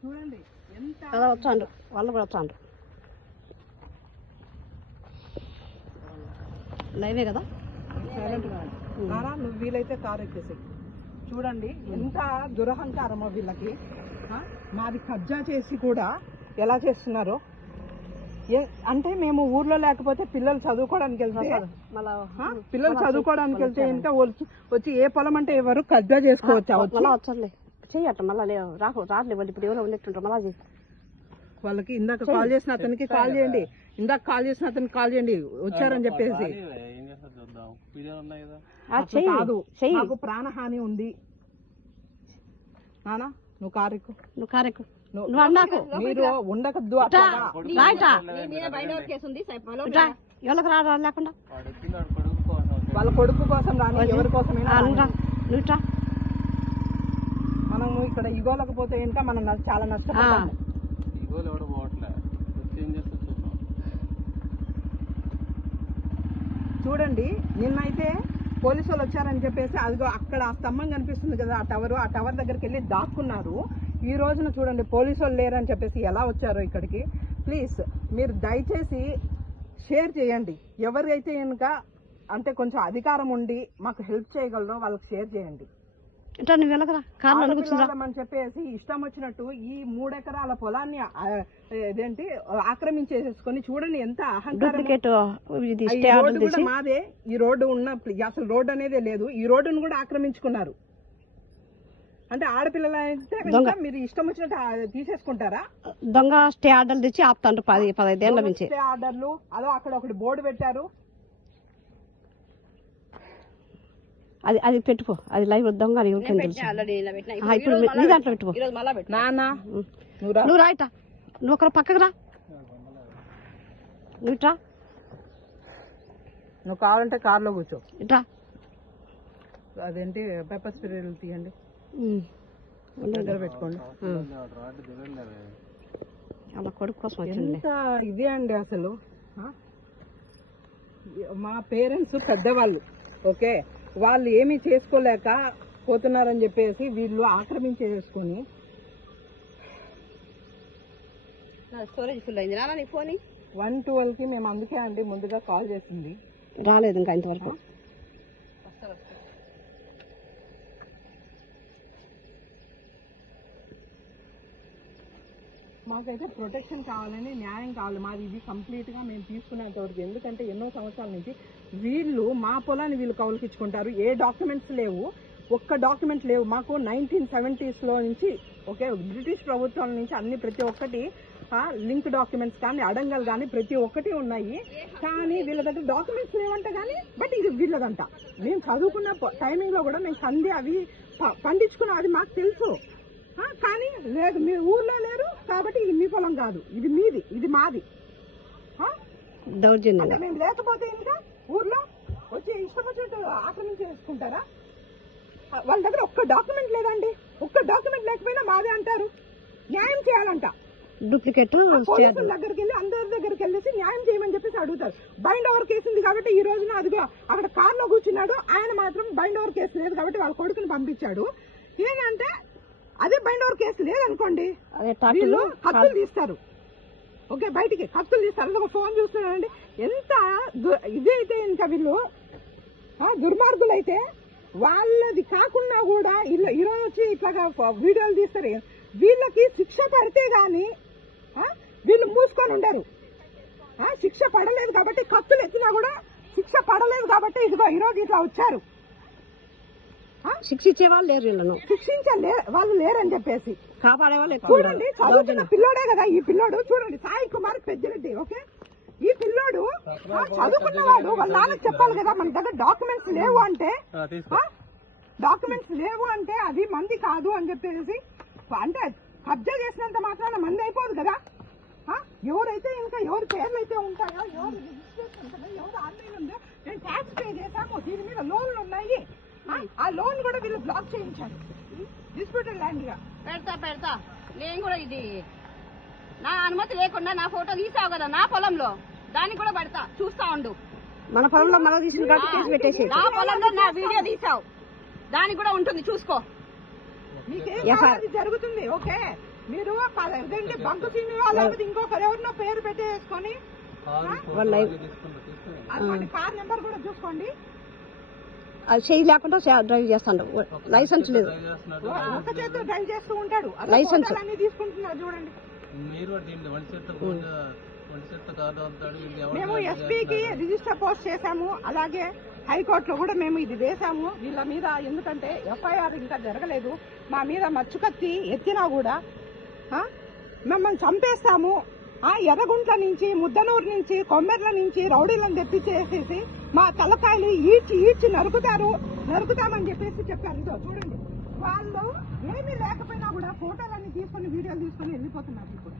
చూడండి ఎంత అలా వచ్చాండ్రు వాళ్ళు కూడా వచ్చాండ్రు లైవే కదా నారా నువ్వు వీలైతే కారు ఎక్కేసి చూడండి ఎంత దురహంకారమో వీళ్ళకి మాది కబ్జా చేసి కూడా ఎలా చేస్తున్నారో అంటే మేము ఊర్లో లేకపోతే పిల్లలు చదువుకోవడానికి వెళ్తే పిల్లలు చదువుకోవడానికి వెళ్తే ఇంకా వచ్చి ఏ పొలం అంటే ఎవరు కబ్జా చేసుకోవచ్చు మళ్ళా వచ్చలే చెయ్యట మళ్ళీ రాట్లే వాళ్ళు ఇప్పుడు ఎవరో ఉన్నట్టుంటారు మళ్ళా చేసి వాళ్ళకి ఇందాక కాల్ చేసిన అతనికి కాల్ చేయండి ఇందాక కాల్ చేసిన అతనికి కాల్ చేయండి వచ్చారని చెప్పేసి కాదు నాకు ప్రాణహాని ఉంది నానా నువ్వు కారెక్కు నువ్వు అన్నాకు మీరు ఉండకద్దు ఎవరికి రా లేకుండా వాళ్ళ కొడుకు కోసం రాని ఎవరి కోసమైనా నువ్వు మనం ఇక్కడ ఇగోలేకపోతే ఇంకా మనం చాలా నష్టపోతాము చూడండి నిన్నైతే పోలీసు వాళ్ళు వచ్చారని చెప్పేసి అదిగో అక్కడ ఆ స్తంభం కనిపిస్తుంది కదా ఆ టవర్ దగ్గరికి వెళ్ళి దాక్కున్నారు ఈ రోజున చూడండి పోలీసు వాళ్ళు లేరని చెప్పేసి ఎలా వచ్చారో ఇక్కడికి ప్లీజ్ మీరు దయచేసి షేర్ చేయండి ఎవరైతే ఇంకా అంటే కొంచెం అధికారం ఉండి మాకు హెల్ప్ చేయగలరో వాళ్ళకి షేర్ చేయండి అని చెప్పేసి ఇష్టం వచ్చినట్టు ఈ 3 ఎకరాల పొలాన్ని ఇదేంటి ఆక్రమించేసుకొని చూడండి ఎంత అహంకారం కూడా మాదే ఈ రోడ్డు ఉన్న అసలు రోడ్డు అనేదే లేదు ఈ రోడ్డును కూడా ఆక్రమించుకున్నారు అంటే ఆడపిల్లలు అయితే మీరు ఇష్టం వచ్చినట్టు తీసేసుకుంటారా దొంగ స్టే ఆర్డర్లు తెచ్చి ఆపుతాండ్రు 10-15 ఏళ్ల నుంచి స్టే ఆర్డర్లు అదో అక్కడ ఒకటి బోర్డు పెట్టారు అది పెట్టుకో అది లైవ్ దొంగ ఇప్పుడు నీ దాంట్లో పెట్టుకో నువ్వు రాయిట నువ్వు ఒకరు పక్కకు రా నువ్వు ఇట్రా నువ్వు కావాలంటే కార్లో కూర్చో ఇట్రా అదేంటి పెప్పర్ స్ప్రే తీయండి దగ్గర పెట్టుకోండి అలా కొడుకు కోసం వచ్చింది ఇదే అండి అసలు మా పేరెంట్స్ పెద్దవాళ్ళు ఓకే వాళ్ళు ఏమీ చేసుకోలేక పోతున్నారని చెప్పేసి వీళ్ళు ఆక్రమించేసుకొని స్టోరేజ్ ఫుల్ అయింది నీ ఫోన్ 112కి మేము అందుకే అండి ముందుగా కాల్ చేసింది రాలేదు ఇంకా ఇంతవరకు మాకైతే ప్రొటెక్షన్ కావాలని న్యాయం కావాలి మాది ఇది కంప్లీట్గా మేము తీసుకునేంత వరకు ఎందుకంటే ఎన్నో సంవత్సరాల నుంచి వీళ్ళు మా పొలాన్ని వీళ్ళు కౌలుకిచ్చుకుంటారు ఏ డాక్యుమెంట్స్ లేవు ఒక్క డాక్యుమెంట్ లేవు మాకు 1970s నుంచి ఓకే బ్రిటిష్ ప్రభుత్వం నుంచి అన్ని ప్రతి ఒక్కటి లింక్ డాక్యుమెంట్స్ కానీ అడంగల్ కానీ ప్రతి ఒక్కటి ఉన్నాయి కానీ వీళ్ళ దగ్గర డాక్యుమెంట్స్ లేవంట కానీ బట్ ఇది వీళ్ళదంట మేము చదువుకున్న టైమింగ్లో కూడా మేము కంది అవి పండించుకున్నాం అది మాకు తెలుసు కానీ లేదు మీ ఊర్లో లేరు కాబట్టి ఇది మీ పొలం కాదు ఇది మీది ఇది మాది మేము లేకపోతే ఇంకా ఊర్లో వచ్చి ఇష్టం వచ్చినట్టు ఆక్రమించేసుకుంటారా వాళ్ళ దగ్గర ఒక్క డాక్యుమెంట్ లేదండి ఒక్క డాక్యుమెంట్ లేకపోయినా మాదే అంటారు న్యాయం చేయాలంట డూప్లికేట్ పోలీసుల దగ్గరికి వెళ్ళి అందరి దగ్గరికి వెళ్ళేసి న్యాయం చేయమని చెప్పేసి అడుగుతారు బైండ్ ఓవర్ కేసు ఉంది కాబట్టి ఈ రోజున అదిగో అక్కడ కార్లో కూర్చున్నాడు ఆయన మాత్రం బైండ్ ఓవర్ కేసు లేదు కాబట్టి వాళ్ళ కొడుకుని పంపించాడు ఏంటంటే అదే బైండ్ ఓవర్ కేసు లేదనుకోండి వీళ్ళు కత్తులు తీస్తారు ఓకే బయటికి కత్తులు తీస్తారు ఒక ఫోన్ చూస్తున్నారండి ఎంత ఇదైతే ఇంకా వీళ్ళు దుర్మార్గులు అయితే వాళ్ళది కాకుండా కూడా ఈరోజు వచ్చి ఇట్లాగా వీడియోలు తీస్తారు వీళ్ళకి శిక్ష పడితే గాని వీళ్ళు మూసుకొని ఉండరు శిక్ష పడలేదు కాబట్టి కత్తులు ఎత్తినా కూడా శిక్ష పడలేదు కాబట్టి ఇదిగో ఈరోజు ఇట్లా వచ్చారు శిక్షించే వాళ్ళు లేరు వీళ్ళను శిక్షించే వాళ్ళు లేరని చెప్పేసి కాపాడే వాళ్ళు చూడండి చదువుతున్న పిల్లోడే కదా ఈ పిల్లోడు చూడండి సాయి కుమార్ పెద్దిరెడ్డి ఓకే ఈ పిల్లోడు చదువుకున్నవాడు వాళ్ళ నాన్నకి చెప్పాలి కదా మన దగ్గర డాక్యుమెంట్స్ లేవు అంటే అది మంది కాదు అని చెప్పేసి అంటే కబ్జా చేసినంత మాత్రాన మంది అయిపోదు కదా ఎవరైతే ఇంకా ఎవరి పేర్లు అయితే ఉంటాయో ఎవరు రిజిస్ట్రేషన్ ఉంటుందో ఎవరు ఆన్లైన్ ఉందో నేను ట్యాక్స్ పే చేశాము దీని మీద లోన్లు ఉన్నాయి ఆ లోన్ కూడా వీళ్ళు బ్లాక్ చేయించారు డిస్ప్యూటెడ్ ల్యాండ్ గా పెడతా నేను కూడా ఇది నా అనుమతి లేకుండా నా ఫోటో తీసావు కదా నా పొలంలో దానికి కూడా పెడతా చూస్తా ఉండు మన పొలంలో మళ్ళీ తీసి నా పొలంలో నా వీడియో తీసావు దానికి కూడా ఉంటుంది చూసుకో మీకేం జరుగుతుంది ఓకే మీరు ఇదేంటి బంకు సినిమా లేకపోతే ఇంకొకరు ఎవరినో పేరు పెట్టేసుకొని అటువంటి కార్ నెంబర్ కూడా చూసుకోండి. అది చేయి లేకుండా డ్రైవ్ చేస్తాడు, లైసెన్స్ లేదు, ఒక చేతితో డ్రైవ్ చేస్తూ ఉంటాడు, లైసెన్స్ అన్ని తీసుకుంటున్నారు చూడండి. మేము ఎస్పీకి రిజిస్టర్ పోస్ట్ చేశాము, అలాగే హైకోర్టులో కూడా మేము ఇది వేశాము వీళ్ళ మీద. ఎందుకంటే ఎఫ్ఐఆర్ ఇంకా జరగలేదు, మా మీద మచ్చుకత్తి ఎత్తినా కూడా మిమ్మల్ని చంపేస్తాము, ఎర్రగుంట్ల నుంచి, ముద్దనూరు నుంచి, కొమ్మెర్ల నుంచి రౌడీలను తెప్పించేసేసి మా తలకాయలు ఈడ్చి నరుకుతామని చెప్పేసి చెప్పారు. ఇదో చూడండి, వాళ్ళు ఏమీ లేకపోయినా కూడా ఫోటోలన్నీ తీసుకొని వీడియోలు తీసుకొని వెళ్ళిపోతున్నారు ఇప్పుడు.